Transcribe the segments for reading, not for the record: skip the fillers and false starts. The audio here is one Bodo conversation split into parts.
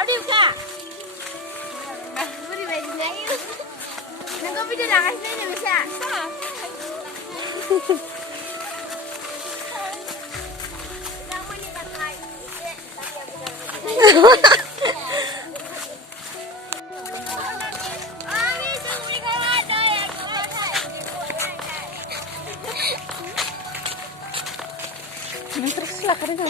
Aduh kak. Beri bajunya yuk. Nengko video lakas ini bisa. Terus lah kan itu.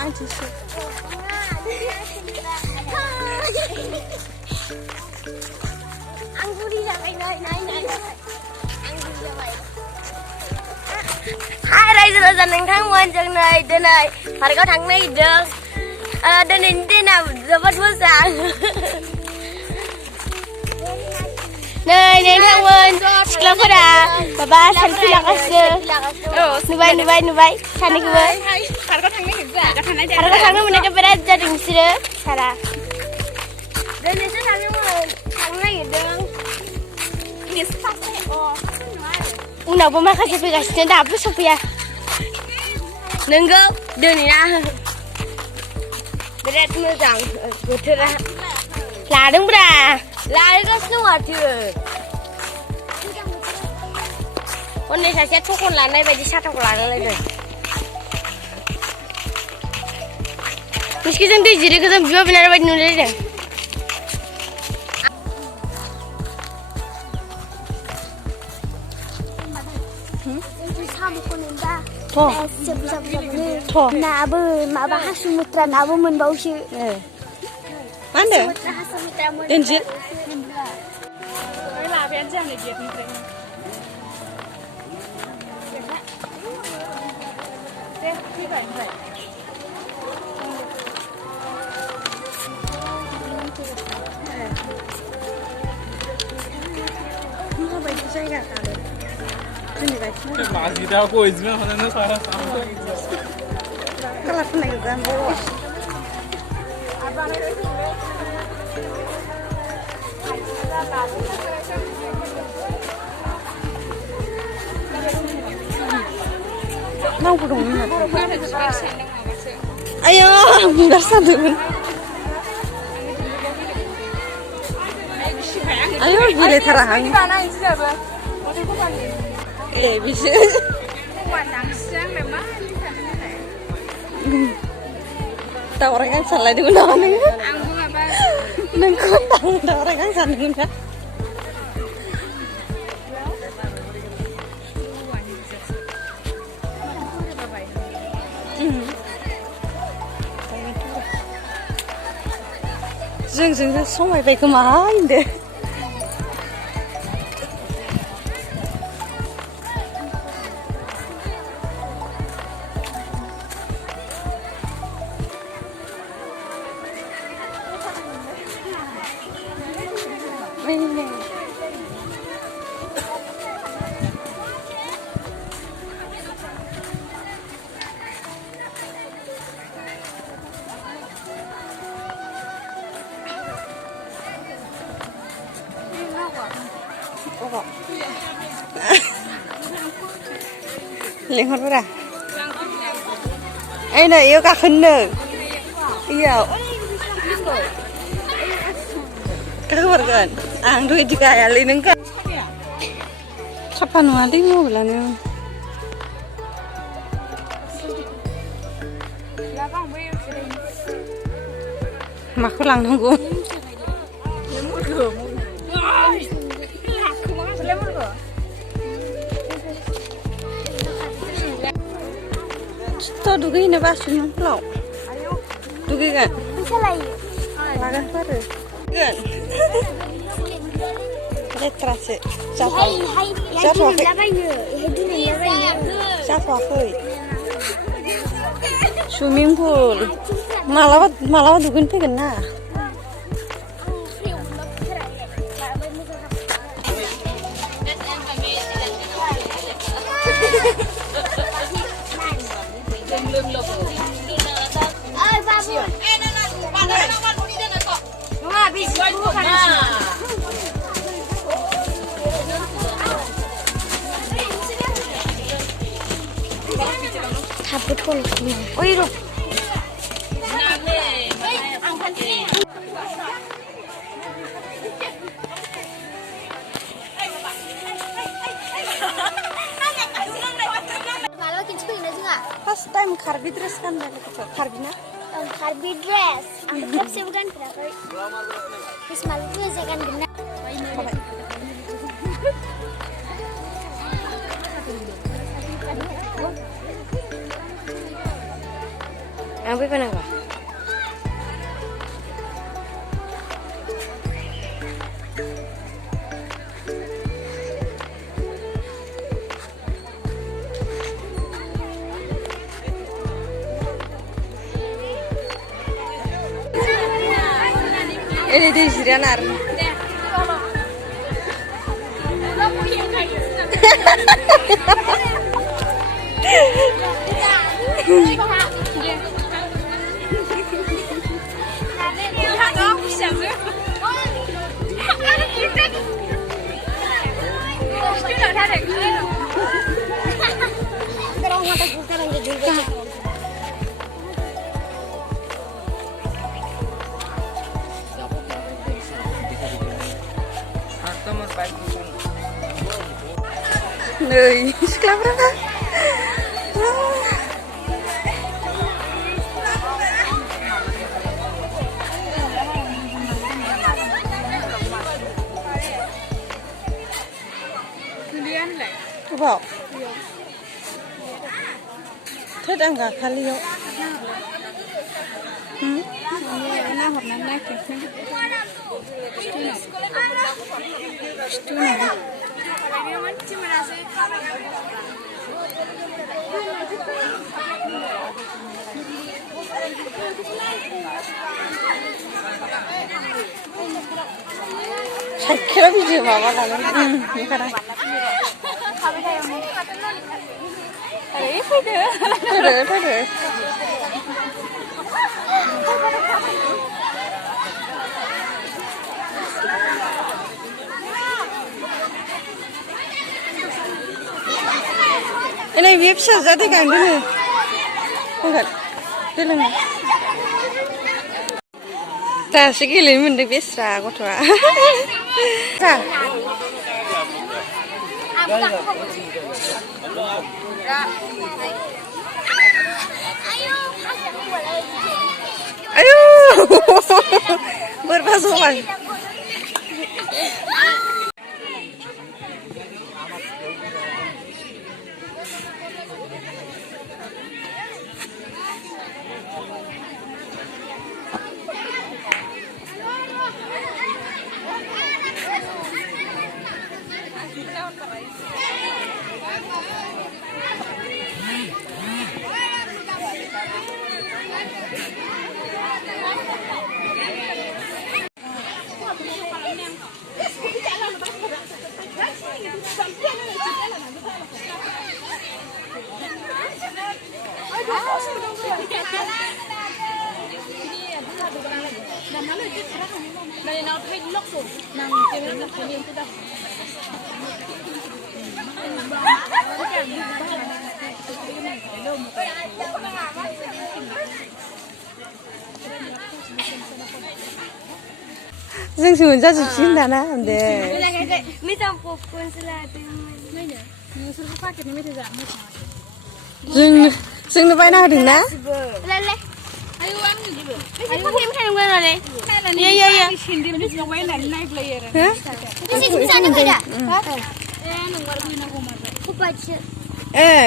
Aja sih. Anggur đi ra mày này này. Anggur ra mày. Hai đây là dần đến tháng nguyên trường này đây này. Phải có tháng này được. Đây đến đây nào giờ bắt buổi sáng. Này đến tháng nguyên. Selamat pada. Baba terima kasih. Nubai. Sana gue. Harga tangnya juga. Harga tangnya menaik berat jadi sih. Salah. Dan itu tangnya dong. Ini sampai Una bomba kasih pegasnya dapet Sophia. Nenggo dunia. Berat mezang. Betul lah. Ladung bra. Ladung kan semua tuh. Ini saya cokon lanai baju satu lanai lagi. Meski jangan jadi kita biar benar baju nulis deh. Thôi. Thôi. Mà Hasumutra nabu menbau sih. Mana? Đến giết. Đấy là bên trên để diệt như thế. Đây, như vậy. Không phải chơi gà cả đấy.这垃圾袋过一遍，好像那啥。 Kalau aku naik jalan bawa. Nang pudung ni. Ayo, biar sadun. Ayo, gile terang. Bisa. Tahu orang yang salah di mana nih? Nengkotang, tahu orang yang salah di mana? Jeng semua baik kemarin deh. Lihat berapa? Ini iyo kak kena. Iya. Kabar kan? Duit juga ya, lineng kan? Kapan nanti mau bilangnya? Maku lang nunggu. Tuh dugi ini basu yang pulau. Dugi kan? Bisa lagi. Lagan baru. Kan? Letrase. Hai, yang ini labanya. Siapa koi? Swimming pool. Malah dugin pengen na. थाबबो थनखुमा ओइ र' मालाबा खिन्थु फैयोना जोंहा फार्स्ट टाइम कार्बि ड्रेस गानबाय लोगोफोर कार्बिना कार्बि ड्रेस आं खेबसेबो गानफेराखै बिस मालाबा गोजा गानगोन ना आं फैफानांगौ Ini di Sirianar. Nih, sekolah berapa? Wow. Thế đang cả kali yo. Na hot na na ke. 잘 캐러비지 봐봐 나는. 이거라. Pede. Ini biar bisa jadi kan gini. Enggak. Dileng. Dah segini mending bisa aku tuh. Kak. Ayo. Berpasukan. Này nào thấy lốc rồi, nằm trên nó thấy liền tôi đâu. Dân sự ra chụp chín đã na, để. Mấy dòng phục quân sẽ là từ Này nhỉ, nhưng số phát cái này mới thấy giảm mới Dân nó bay nào đừng ná. lên lên Ayo ăn gì vậy? Ayo phim khai nguyên rồi này. Iya. Hindi mo siya way na live player. Hả? Ini sih bisa nih tidak? Nung baru na kumara. Kupacu.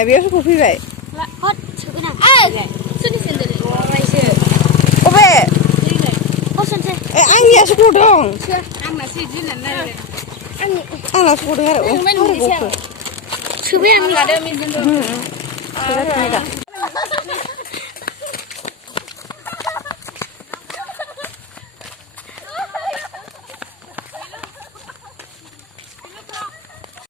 Biar aku kopi vậy. Hot sebenarnya. Sini sendiri. Obe. Oh sendiri. Anh đi aku dong. Ang nasi jinan na. Anh là aku dengar. Sebenarnya. Ada min dulu. Sudah tidak.